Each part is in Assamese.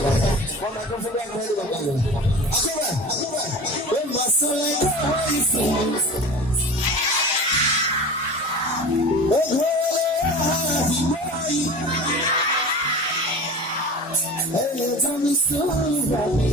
One microphone back ready to go. When my soul like hey, tell me so about me.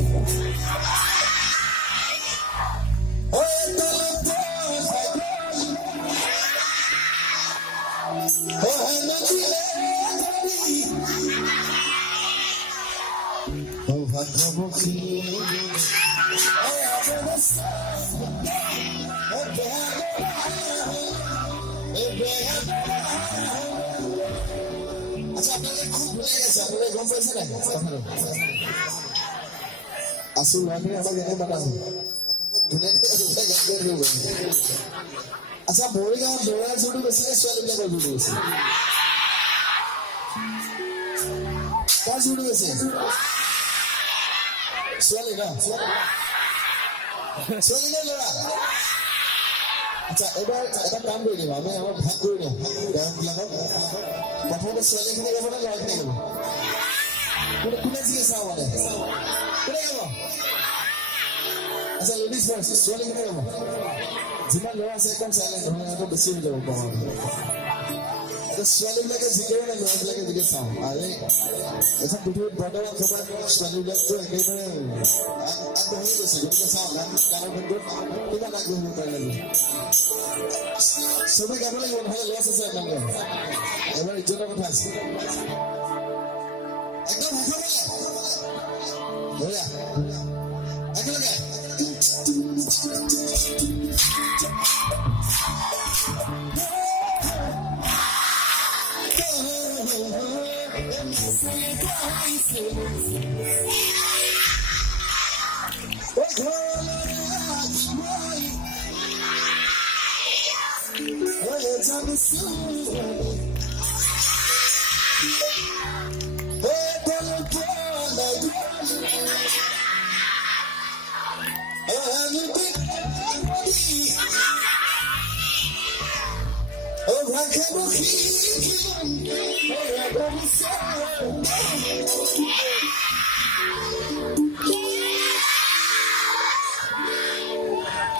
Asul lagi apa yang mana? Asa boleh kan? Boleh sudah bersih soal ini apa dulu bersih? Kan sudah bersih? Soal ini kan? Soal ini lah. Acha, এটা কাম কৰি দিবা আমি আমাৰ ভাগ কৰি দিওঁ গাঁওবিলাকক প্ৰথমতে ছোৱালী খিনি যাব না ল'ৰাখিনি যাব কোনে জিকে চাওঁ মানে কোনে যাব আচ্ছা লেডিজ ফাৰ্ষ্ট ছোৱালী খিনি যাব যিমান ল'ৰা আছে একদম চাইলেণ্ট নহ'লে বেছি হৈ যাব পাৰোঁ ছোৱালীবিলাকে জিকেও নে ল'ৰাবিলাকে জিকে চাওঁ আৰু এখন পৃথিৱীত বৰ্তমান সময়ত ছোৱালীবিলাকতো একেবাৰে আগবাঢ়ি গৈছে গতিকে চাওঁ গানৰ ক্ষেত্ৰত কিমান আগবাঢ়িব পাৰিলে চবে গাব লাগিব নহ'লে লছ আছে আপোনালোকে এবাৰ ইজ্জতৰ কথা আছে একদম বঢ়িয়া একেলগে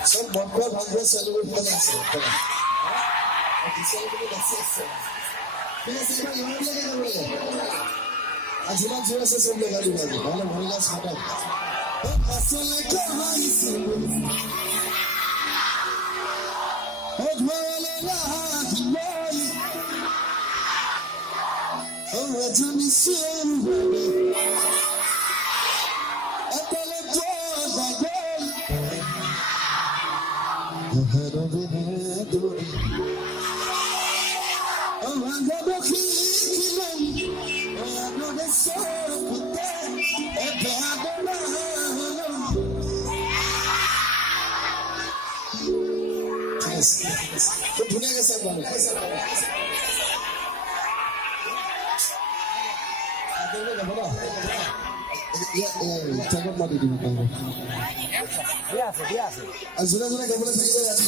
Some one call hunger celebrate for us. Celebrate the success. Because if you want to get away, as you want to say something, I will. All of my last matter. But I feel like a high school. But while I love you, oh, I tell me so. Jangan mati di muka. Biasa. Sudah kamu boleh pergi dari atas.